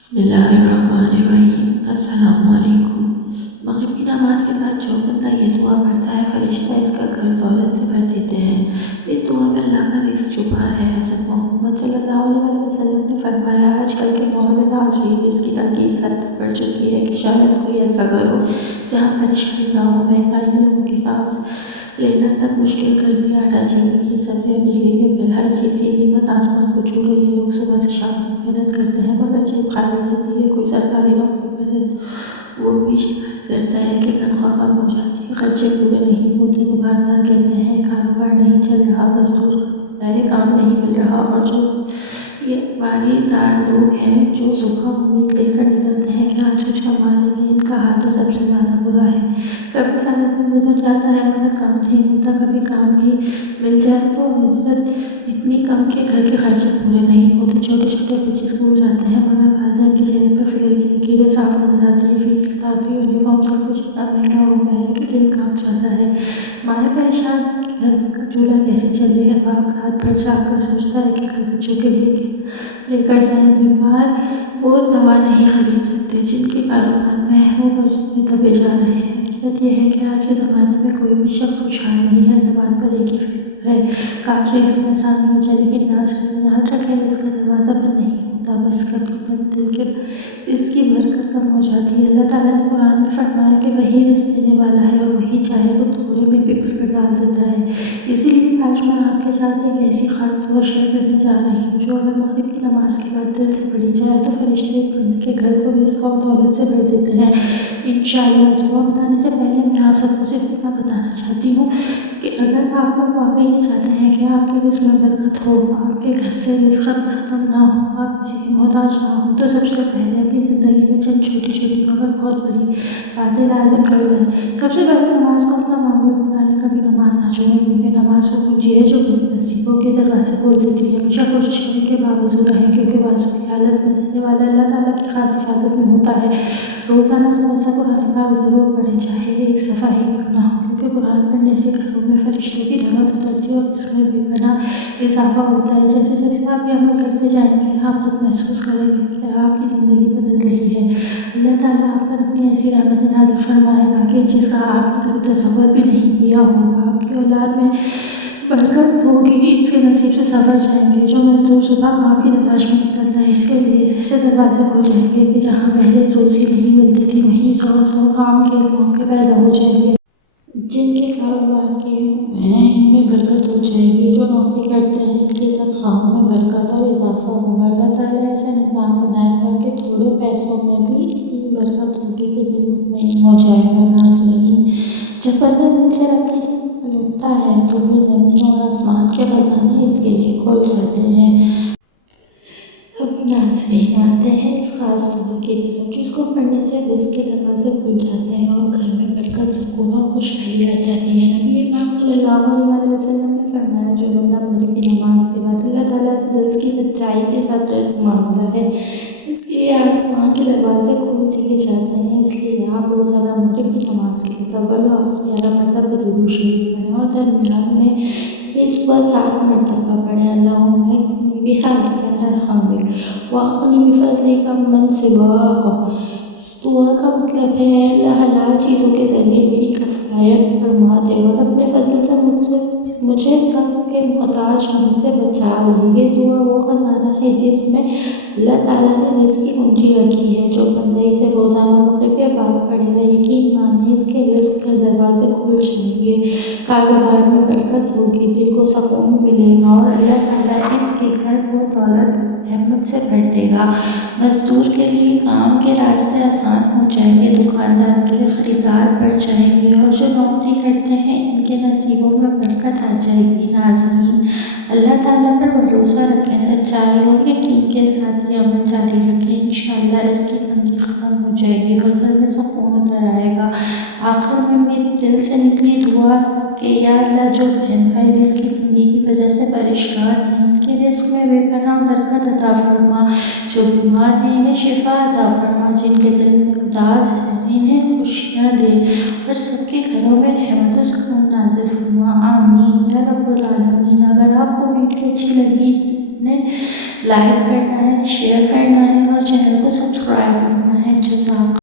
بسم اللہ الرحمن الرحیم۔ السلام علیکم۔ مغرب کی نماز کے بعد جو بندہ یہ دعا پڑھتا ہے، فرشتہ اس کا گھر دولت سے بھر دیتے ہیں۔ اس دعا میں اللہ کا رزق چھپا ہے۔ حضرت محمد صلی اللہ علیہ وسلم نے فرمایا، آج کل کے دور میں ناظرین رزق کی تنگی اس حد تک بڑھ چکی ہے کہ شاید کوئی ایسا گھر ہو جہاں پریشانی نہ ہو، مہنگائی نے لوگوں کی سانس لینا تک مشکل کر دیا۔ آٹا، چینی کی سبزیاں، بجلی کے بل، ہر چیز کی قیمت آسمان کو چھو رہی ہے۔ لوگ صبح سے شام تک محنت کرتے ہیں مگر جیب خالی رہتی ہے۔ کوئی سرکاری نوکری پر ہے، وہ بھی شکایت کرتا ہے کہ تنخواہ کم ہو جاتی ہے، خرچے پورے نہیں ہوتے۔ دکاندار کہتے ہیں کاروبار نہیں چل رہا، مزدور رہے کام نہیں مل رہا، اور جو یہ باری دار لوگ ہیں جو صبح امید لے کر نکلتے ہیں کہ آج کچھ کما لیں گے، ان کا حال تو سب سے زیادہ برا ہے۔ کبھی سارا دن گزر جاتا ہے مگر کام نہیں ملتا، کبھی کام بھی مل جائے تو اجرت اتنی کم کہ گھر کے خرچے پورے نہیں ہوتے۔ چھوٹے چھوٹے بچے اسکول جاتے ہیں مگر والدین کے چہرے پر فکر کی لکیریں صاف نظر آتی ہیں۔ فیس، کتابیں، یونیفارم، سب کچھ اتنا مہنگا ہو گیا ہے کہ دل کانپ جاتا ہے۔ مائیں پریشان ہیں کہ گھر کا چولہا کیسے چلے گا۔ باپ رات بھر جاگ کر سوچتا ہے کہ کل بچوں کے لے کر جائیں۔ بیمار وہ دوا نہیں خرید سکتے جن کے کاروبار میں وہ قرضوں میں دبے جا رہے ہیں۔ حقیقت یہ ہے کہ آج کے زمانے میں کوئی بھی شخص خوشحال نہیں ہے۔ ہر زبان پر ایک ہی فکر ہے، کاش رزق میں آسانی ہو جائے، لیکن ناظرین یاد رکھیں رزق کا دروازہ بند نہیں ہوتا، بس کبھی بند دل کے اس کی برکت کم ہو جاتی ہے۔ اللہ تعالیٰ نے قرآن میں فرمایا کہ وہی رزق دینے والا ہے اور وہی چاہے تو تھوڑے میں بھی برکت ڈال دیتا ہے۔ اسی لیے آج میں آپ کے ساتھ ایک ایسی خاص دعا شیئر کرنے جا رہی ہوں جو اگر مغرب کی نماز کے بعد دل سے پڑھی جائے تو فرشتے اس بندے کے گھر کو رزق اور دولت سے بھر دیتے ہیں انشاءاللہ۔ دعا بتانے سے پہلے میں آپ سب کو صرف اتنا بتانا چاہتی ہوں کہ اگر آپ لوگ واقعی یہ چاہتے ہیں کہ آپ کے رزق میں برکت ہو، آپ کے گھر سے رزق ختم نہ ہو، آپ کسی کے محتاج نہ ہوں، تو سب سے پہلے اپنی زندگی میں چند چھوٹی چھوٹی مگر بہت بڑی باتیں لازم کر لیں۔ سب سے پہلے نماز کو اپنا معمول بنا لیں۔ کبھی نماز نہ چھوڑیں، کیونکہ نماز وہ کنجی ہے جو نصیبوں کے دروازے کھول دیتی ہے۔ ہمیشہ کوشش کریں کہ باوضو رہیں، کیونکہ وضو کی حالت میں رہنے والا اللہ تعالیٰ کی خاص حفاظت میں ہوتا ہے۔ روزانہ تھوڑا سا قرآن پاک ضرور پڑھیں، چاہے ایک صفحہ ہی کیوں نہ ہو، کیونکہ قرآن پڑھنے سے گھروں میں فرشتوں کی رحمت اترتی ہے اور اس میں بے پناہ اضافہ ہوتا ہے۔ جیسے جیسے آپ یہ عمل کرتے جائیں گے، آپ خود محسوس کریں گے کہ آپ کی زندگی بدل رہی ہے۔ اللہ تعالیٰ آپ پر اپنی ایسی رحمت نازل فرمائے گا کہ جس کا آپ نے کبھی تصور بھی نہیں کیا ہوگا۔ آپ کی اولاد میں برکت ہوگی، اس کے نصیب سے سنور جائیں گے۔ جو مزدور صبح کام کی تلاش میں نکلتا ہے، اس کے لیے ایسے دروازے کھل جائیں گے کہ جہاں پہلے روزی نہیں ملتی تھی، وہیں سو کام کے موقع پیدا ہو جائیں گے۔ جن کے کاروبار کیے ہوئے ہیں ان میں برکت ہو جائے گی، جو نوکری کرتے ہیں ان کی تنخواہوں میں برکت اور اضافہ ہوگا۔ اللہ تعالیٰ ایسا نظام بنائے گا کہ تھوڑے پیسوں میں بھی اتنی برکت ہوگی کہ دل مطمئن ہو جائے گا۔ ناظرین، جب بندہ دل سے رب کی طرف پلٹتا ہے تو پھر زمین اور آسمان کے خزانے اس کے لیے کھول جاتے ہیں۔ اب ناظرین آتے ہیں اس خاص دعا کی طرف جس کو پڑھنے سے رزق کے دروازے کھل جاتے ہیں اور گھر میں برکت، سکون اور خوشحالی آ جاتی ہے۔ نبی پاک صلی اللہ علیہ وسلم نے فرمایا، جو بندہ مغرب کی نماز کے بعد اللہ تعالیٰ سے دل کی سچائی کے ساتھ رزق مانگتا ہے، اس کے لیے آسمان کے دروازے کھول دیے جاتے ہیں۔ اس لیے آپ روزانہ مغرب کی نماز کے بعد اول و آخر 11 مرتبہ درود شریف پڑھیں اور درمیان میں یہ دعا 7 مرتبہ پڑھیں۔ اللہم اکفنی بحولک عن حولک واغننی بفضلک عمن سواک۔ اس دعا کا مطلب ہے، اے اللہ حلال چیزوں کے ذریعے میری کفایت فرما دے اور اپنے فضل سے مجھے سب کے محتاج ہونے سے بچا لے۔ یہ دعا وہ خزانہ ہے جس میں اللہ تعالیٰ نے رزق کی کنجی رکھی ہے۔ جو بندہ اسے روزانہ مغرب کے بعد پڑھے گا، یقین مانیں اس کے رزق کے دروازے کھل جائیں گے، کاروبار میں برکت ہوگی، دل کو سکون ملے گا اور اللہ تعالیٰ اس کے گھر کو دولت رحمت سے بھر دے گا۔ مزدور کے لیے کام کے راستے آسان ہو جائیں گے، دکاندار کے لیے خریدار بڑھ جائیں گے اور جو نوکری کرتے ہیں ان کے نصیبوں میں برکت آ جائے گی۔ ناظرین، اللہ تعالیٰ پر بھروسہ رکھیں، سچائی اور یقین کے ساتھ یہ عمل جاری رکھیں، انشاءاللہ رزق کی تنگی ختم ہو جائے گی اور گھر میں سکون اتر آئے گا۔ آخر میں میری دل سے نکلی دعا کہ یا اللہ، جو بہن بھائی رزق کی تنگی کی وجہ سے پریشان ہیں ان کے رزق میں بے پناہ برکت عطا فرما، جو بیمار ہیں انہیں شفا عطا فرما، جن کے دل میں اداس ہیں انہیں خوشیاں دے اور سب کے گھروں میں رحمت و سکون نازل فرما، آمین یا رب العالمین۔ اگر آپ کو ویڈیو اچھی لگی، اس نے لائک کرنا ہے، شیئر کرنا ہے اور چینل کو سبسکرائب جزاک